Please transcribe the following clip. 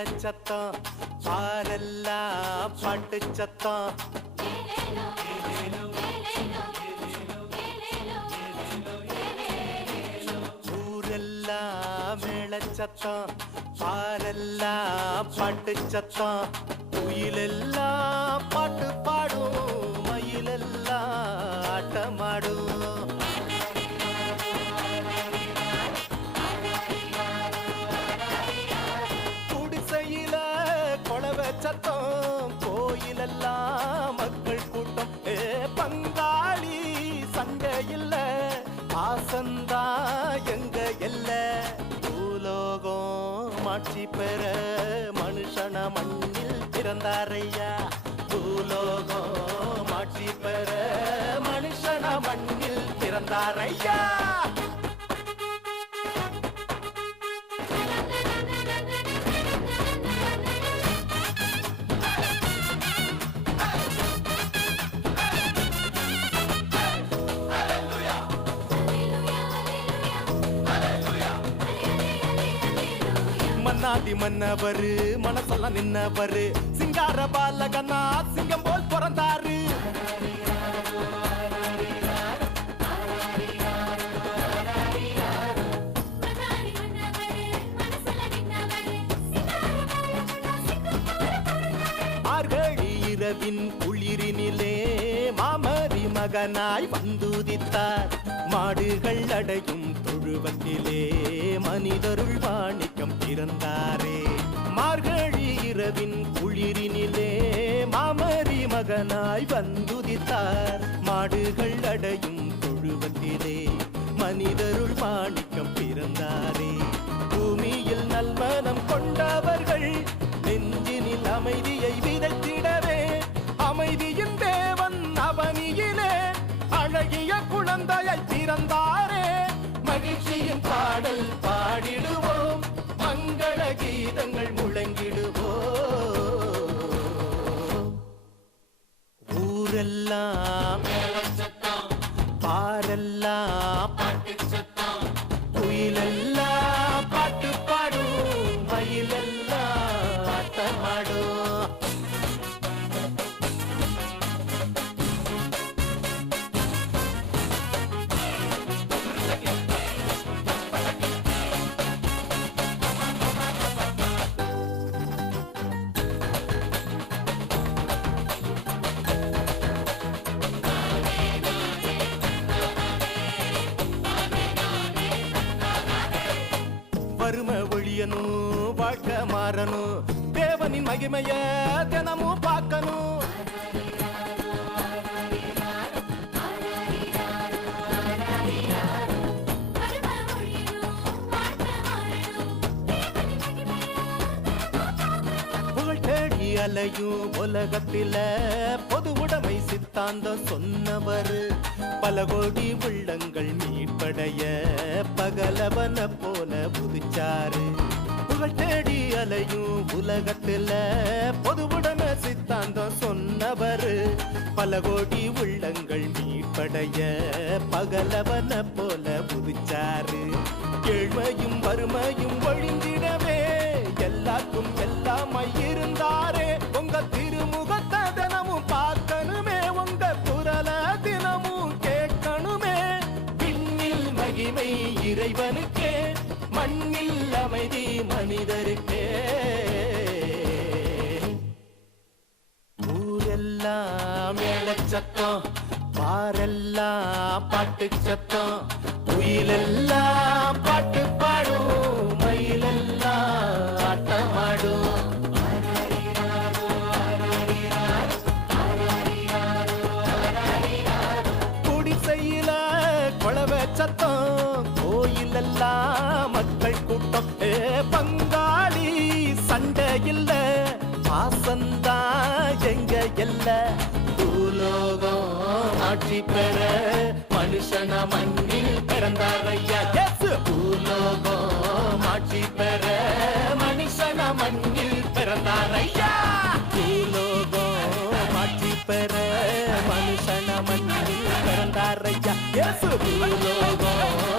மேளச்சத்தம் பாரெல்லாம் பாட்டு சத்தம் ஊரெல்லாம் மேளச்சத்தம் பாரெல்லாம் பாட்டு சத்தம் குயிலெல்லாம் பாட்டு பாடும் மயிலெல்லாம் ஆட்டமாடும் சத்தம் கோயிலெல்லாம் மக்கள் கூட்டம் பங்காளி சங்க இல்ல ஆசந்தா எங்க இல்ல பூலோகம் மாட்சி பெற மனுஷன மண்ணில் பிறந்தாரையா பூலோகம் மாட்சி பெற மனுஷன மண்ணில் பிறந்தாரையா மன்னாதி மன்னவரு மனசெல்லாம் நின்னவரு சிங்கார பாலகனா சிங்கம் போல் பிறந்தாரு மார்கழி இரவின் குளிரினிலே மாமரி மகனாய் வந்துதித்தார் மாடுகள் அடையும் தொழுவத்திலே மனிதருள் வாணிக்கம் பிறந்தாரே மார்கழி இரவின் குளிரினிலே மாமரி மகனாய் வந்துதித்தார் மாடுகள் அடையும் தொழுவத்திலே மனிதருள் வாணிக்கம் பிறந்தாரே பூமியில் நல்மனம் கொண்டவர்கள் நெஞ்சினில் அமைதியை விதைத்திடவே அமைதியின் தேவன் அவனியிலே அழகிய குழந்தையை பிறந்தாரே மகிழ்ச்சியின் பாடல் பாடிடுவோம் மங்கள கீதங்கள் முழங்கிடுவோம் ஊரெல்லாம் பாரெல்லாம் குயிலெல்லாம் பாட்டு பாடும் மயிலெல்லாம் ஆட்டமாடும் வறுமை ஒழியணும் வாழ்க்கை மாறணும் தேவனின் மகிமைய தினமும் பார்க்கணும் புகழ் தேடி அலையும் உலகத்தில பொது உடைமை சித்தாந்தம் சொன்னவர் பல கோடி உள்ளங்கள் மீட்படைய பகலவன போல புதுச்சாரு புகழ் தேடி அலையும் உலகத்துல பொது உடைமை சித்தாந்தம் சொன்னவர் பல கோடி உள்ளங்கள் மீட்படைய பகலவன போல புதுச்சாரு ஏழ்மையும் வறுமையும் ஒழிந்திடவே எல்லாருக்கும் எல்லாமாய் இருந்தாரே உங்க திருமுகத்தை தினமும் பார்க்கணுமே உங்க குரல தினமும் கேட்கணுமே விண்ணில் மகிமை இறைவனுக்கே மண்ணில் அமைதி மனிதருக்கே ஊரெல்லாம் மேளச்சத்தம் பாரெல்லாம் பாட்டு சத்தம் குயிலெல்லாம் பாட்டு பாடும் மயிலெல்லாம் ஆட்டமாடும் குடிசையில கொளவை சத்தம் கோயிலெல்லாம் மக்கள் கூட்டம் பங்காளி சண்டை இல்ல பாசந்தா எங்க இல்ல பூலோகம் ஆட்சி பெற மனுஷன மண்ணில் பிறந்தாரையா பூலோகம் ஆட்சி பெற மனுஷன மண்ணில் பிறந்தாரையா பூலோகம் ஆட்சி பெற மனுஷன மண்ணில் பிறந்தாரையா பூலோகம்